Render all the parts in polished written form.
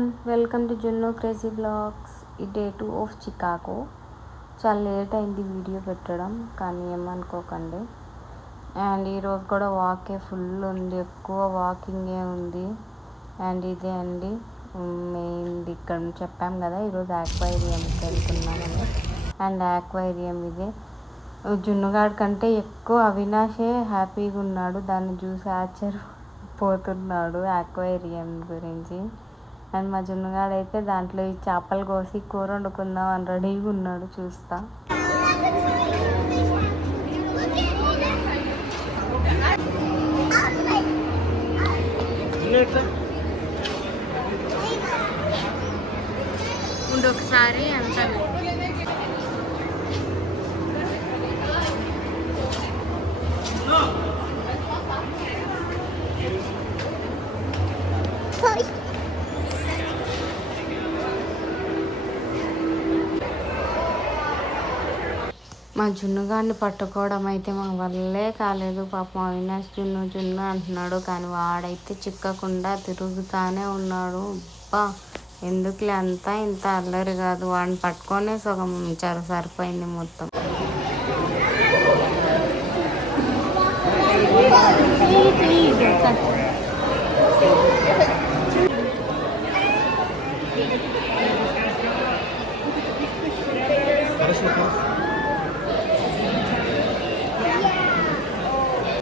Everyone, welcome to జున్ను crazy blogs. ఈ డే 2 of Chicago. చాలా లేట్ అయింది వీడియో పెట్టడం, కానీ ఏమనుకోకండి. అండ్ ఈరోజు కూడా వాకే ఫుల్ ఉంది, ఎక్కువ వాకింగే ఉంది. అండ్ ఇదే అండి మెయిన్ ఇక్కడ చెప్పాం కదా ఈరోజు ఆక్వేరియంకి వెళ్తున్నామని. అండ్ ఆక్వేరియం ఇదే. జున్నుగాడి కంటే ఎక్కువ అవినాషే హ్యాపీగా ఉన్నాడు, దాన్ని చూసి ఆశ్చర్యపోతున్నాడు ఆక్వేరియం గురించి. అండ్ మా జున్నుగాడు అయితే దాంట్లో ఈ చేపలు కోసి కూర వండుకుందాం అని రెడీగా ఉన్నాడు. చూస్తా ఒకసారి అంతా మా జున్నుగాడిని పట్టుకోవడం అయితే మా వల్లే కాలేదు. పాపం అవినాష్ జున్ను జున్ను అంటున్నాడు, కానీ వాడైతే చిక్కకుండా తిరుగుతానే ఉన్నాడు. అబ్బా ఎందుకులే అంతా ఇంత అల్లరి కాదు, వాడిని పట్టుకొనే సగం సరిపోయింది మొత్తం.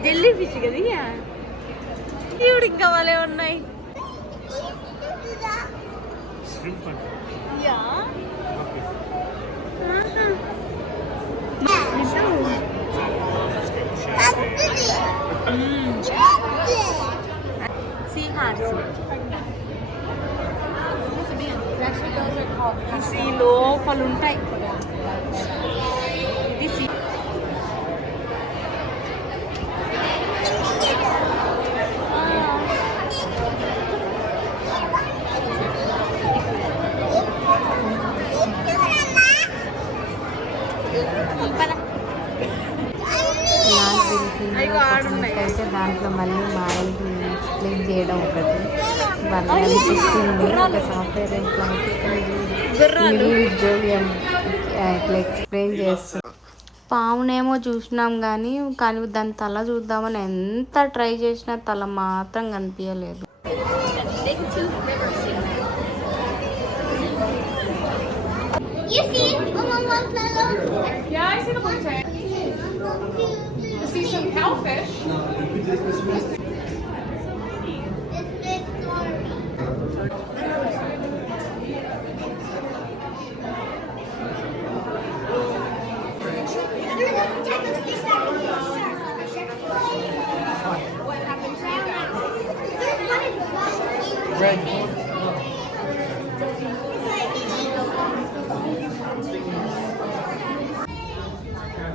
జెల్లీ ఫిష్ కదా ఇప్పుడు ఇంకా వాళ్ళే ఉన్నాయి. సీ హార్స్ సీ లోపలు ఉంటాయి. ఇది సీ అయితే దాంట్లో మళ్ళీ మాయలు ఎక్స్ప్లెయిన్ చేయడం ఒకటి బాగా అనిపించింది. ఒక సాఫ్ట్వేర్ ఎంప్లాయీ ఉద్యోగం ఇట్లా ఎక్స్ప్లెయిన్ చేస్తుంది. పామునేమో చూసినాం కానీ దాని తల చూద్దామని ఎంత ట్రై చేసినా తల మాత్రం కనిపించలేదు. See some cowfish. Red.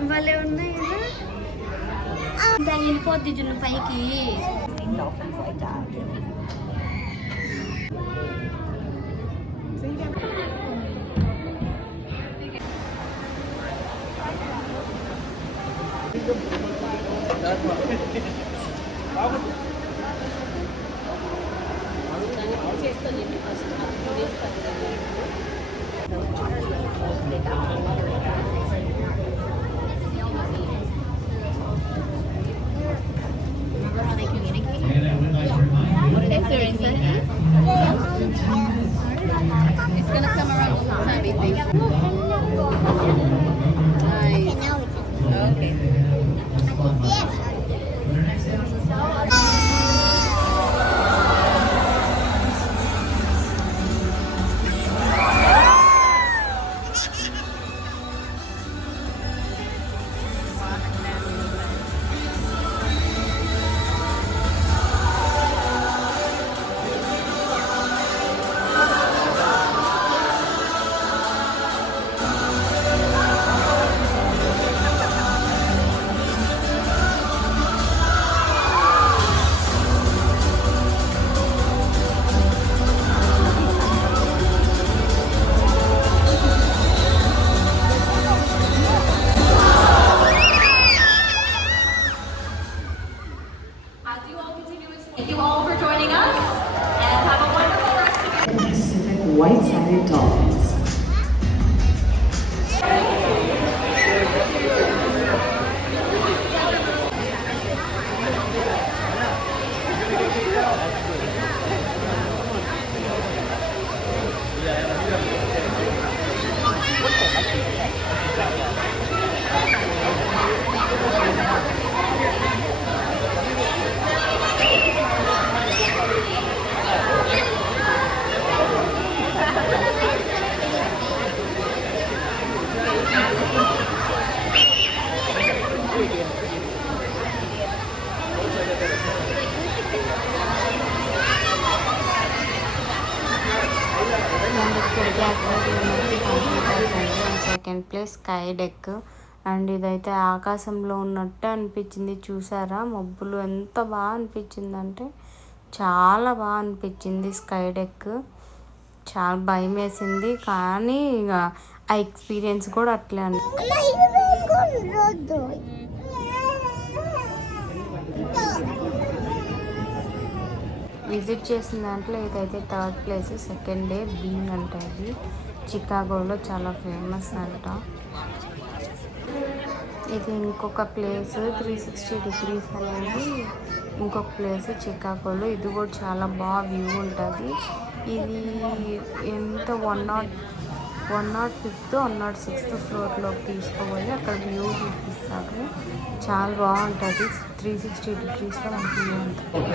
భలే ఉన్నాయి కదా, దాన్ని వెళ్ళిపోద్ది జున్ను పైకి. It's gonna come around all the time, I think. Nice. Okay. Sky deck. And ఇదైతే ఆకాశంలో ఉన్నట్టే అనిపించింది. చూసారా మబ్బులు ఎంత బాగా అనిపించిందంటే చాలా బాగా అనిపించింది స్కై డెక్. చాలా భయం వేసింది కానీ ఇక ఆ ఎక్స్పీరియన్స్ కూడా అట్లే విజిట్ చేసిన దాంట్లో ఇదైతే third place. Second day bean అంట. ఇది చికాగోలో చాలా ఫేమస్ అంట. ఇది ఇంకొక ప్లేస్ 360 degrees అనేది ఇంకొక ప్లేస్ చికాగోలో. ఇది కూడా చాలా బాగా వ్యూ ఉంటుంది. ఇది ఎంత 105th 106th ఫ్లోర్లోకి తీసుకోవాలి. అక్కడ వ్యూ చూపిస్తారు. చాలా బాగుంటుంది. 360 degreesలో మనకి వ్యూ ఉంటుంది.